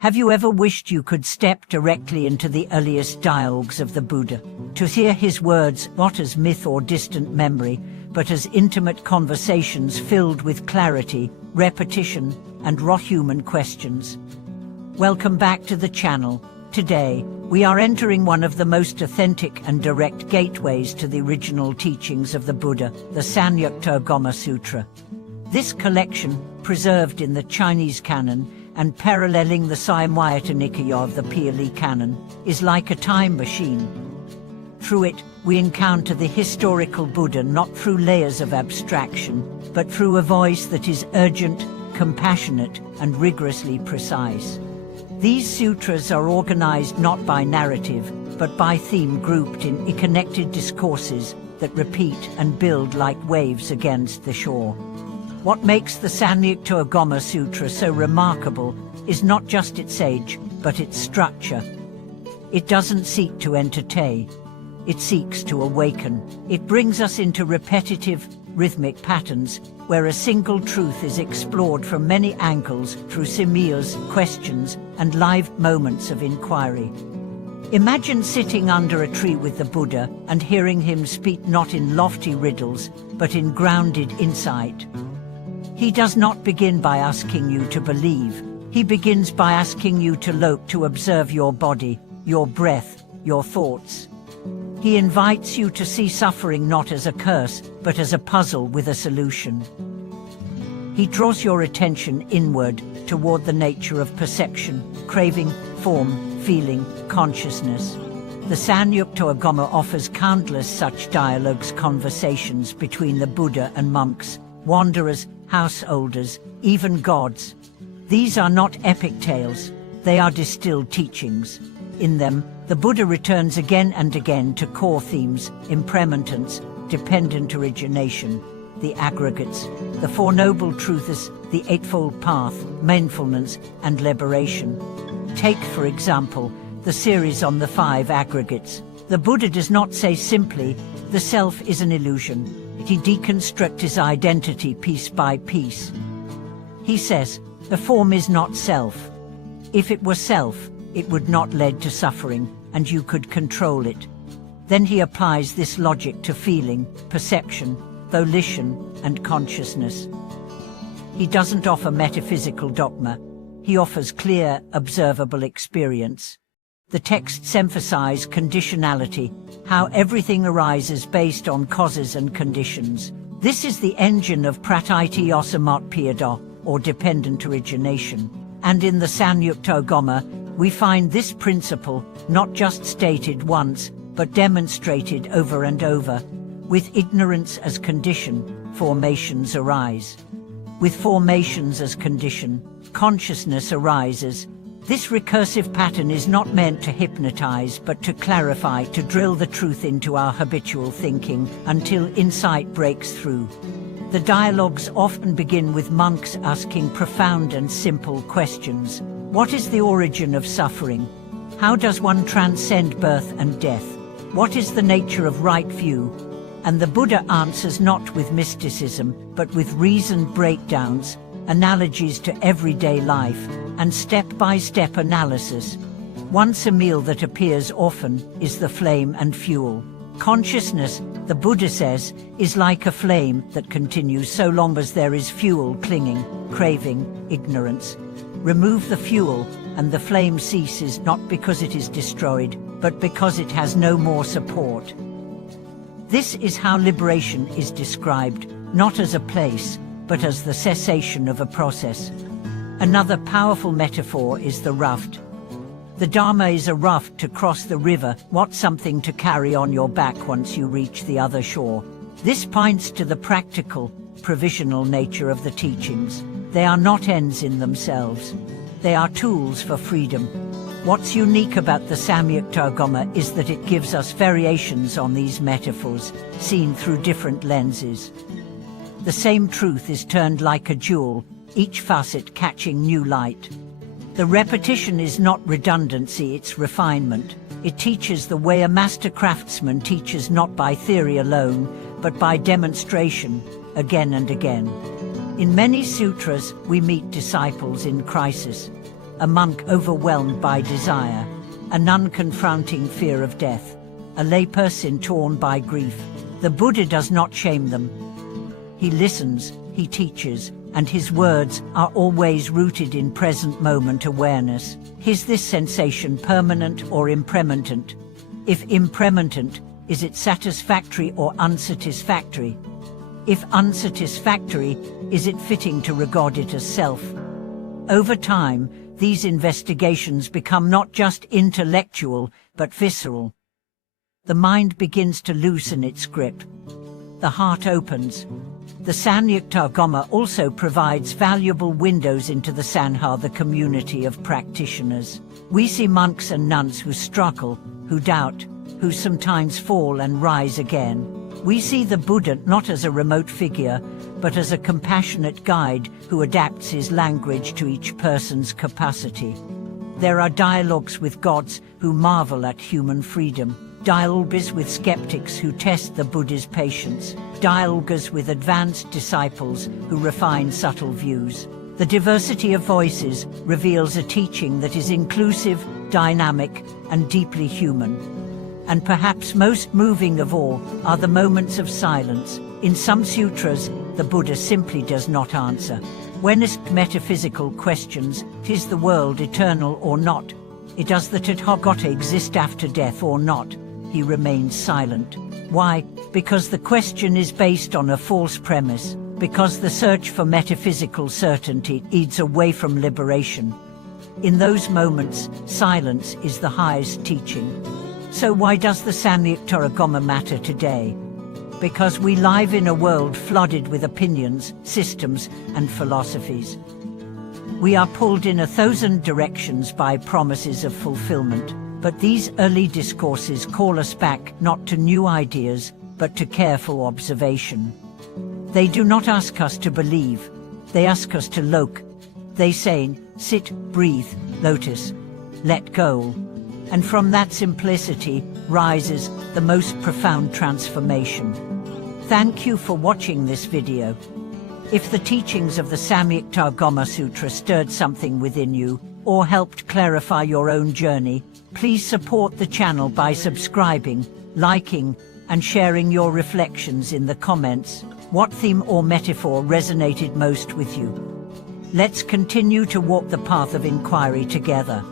Have you ever wished you could step directly into the earliest dialogues of the Buddha, to hear his words not as myth or distant memory, but as intimate conversations filled with clarity, repetition, and raw human questions? Welcome back to the channel. Today, we are entering one of the most authentic and direct gateways to the original teachings of the Buddha, the Samyukta Āgama Sutra. This collection, preserved in the Chinese canon and paralleling the Samyukta Nikaya of the Pali Canon, is like a time machine. Through it, we encounter the historical Buddha not through layers of abstraction, but through a voice that is urgent, compassionate, and rigorously precise. These sutras are organized not by narrative, but by theme, grouped in connected discourses that repeat and build like waves against the shore. What makes the Samyukta Āgama Sutra so remarkable is not just its age, but its structure. It doesn't seek to entertain, it seeks to awaken. It brings us into repetitive, rhythmic patterns, where a single truth is explored from many angles through similes, questions, and live moments of inquiry. Imagine sitting under a tree with the Buddha and hearing him speak not in lofty riddles, but in grounded insight. He does not begin by asking you to believe. He begins by asking you to observe your body, your breath, your thoughts. He invites you to see suffering not as a curse, but as a puzzle with a solution. He draws your attention inward toward the nature of perception, craving, form, feeling, consciousness. The Samyukta Āgama offers countless such dialogues, conversations between the Buddha and monks, wanderers, householders, even gods. These are not epic tales, they are distilled teachings. In them, the Buddha returns again and again to core themes: impermanence, dependent origination, the aggregates, the Four Noble Truths, the Eightfold Path, mindfulness, and liberation. Take, for example, the series on the five aggregates. The Buddha does not say simply, the self is an illusion. He deconstructs his identity piece by piece. He says, the form is not self. If it were self, it would not lead to suffering, and you could control it. Then he applies this logic to feeling, perception, volition, and consciousness. He doesn't offer metaphysical dogma. He offers clear, observable experience. The texts emphasize conditionality, how everything arises based on causes and conditions. This is the engine of pathtopeace, or dependent origination. And in the Samyukta Āgama, we find this principle not just stated once, but demonstrated over and over. With ignorance as condition, formations arise. With formations as condition, consciousness arises. This recursive pattern is not meant to hypnotize, but to clarify, to drill the truth into our habitual thinking until insight breaks through. The dialogues often begin with monks asking profound and simple questions. What is the origin of suffering? How does one transcend birth and death? What is the nature of right view? And the Buddha answers not with mysticism, but with reasoned breakdowns, analogies to everyday life, and step-by-step analysis. One simile that appears often is the flame and fuel. Consciousness, the Buddha says, is like a flame that continues so long as there is fuel clinging, craving, ignorance. Remove the fuel, and the flame ceases not because it is destroyed, but because it has no more support. This is how liberation is described, not as a place, but as the cessation of a process. Another powerful metaphor is the raft. The Dharma is a raft to cross the river, not something to carry on your back once you reach the other shore. This points to the practical, provisional nature of the teachings. They are not ends in themselves. They are tools for freedom. What's unique about the Samyukta Āgama is that it gives us variations on these metaphors, seen through different lenses. The same truth is turned like a jewel, each facet catching new light. The repetition is not redundancy, it's refinement. It teaches the way a master craftsman teaches, not by theory alone, but by demonstration, again and again. In many sutras, we meet disciples in crisis. a monk overwhelmed by desire, a nun confronting fear of death, a layperson torn by grief. The Buddha does not shame them. He listens, he teaches, and his words are always rooted in present moment awareness. Is this sensation permanent or impermanent? If impermanent, is it satisfactory or unsatisfactory? If unsatisfactory, is it fitting to regard it as self? Over time, these investigations become not just intellectual, but visceral. The mind begins to loosen its grip. The heart opens. The Samyukta āgama also provides valuable windows into the Sangha, the community of practitioners. We see monks and nuns who struggle, who doubt, who sometimes fall and rise again. We see the Buddha not as a remote figure, but as a compassionate guide who adapts his language to each person's capacity. There are dialogues with gods who marvel at human freedom, dialogues with skeptics who test the Buddha's patience, dialogues with advanced disciples who refine subtle views. The diversity of voices reveals a teaching that is inclusive, dynamic, and deeply human. And perhaps most moving of all are the moments of silence. In some sutras, the Buddha simply does not answer. When asked metaphysical questions, is the world eternal or not? Does the Tathagata exist after death or not? He remains silent. Why? Because the question is based on a false premise. Because the search for metaphysical certainty leads away from liberation. In those moments, silence is the highest teaching. So why does the Samyukta āgama matter today? Because we live in a world flooded with opinions, systems, and philosophies. We are pulled in 1,000 directions by promises of fulfillment, but these early discourses call us back not to new ideas, but to careful observation. They do not ask us to believe, they ask us to look. They say, sit, breathe, lotus, let go. And from that simplicity rises the most profound transformation. Thank you for watching this video. If the teachings of the Samyukta āgama Sutra stirred something within you, or helped clarify your own journey, please support the channel by subscribing, liking, and sharing your reflections in the comments. What theme or metaphor resonated most with you? Let's continue to walk the path of inquiry together.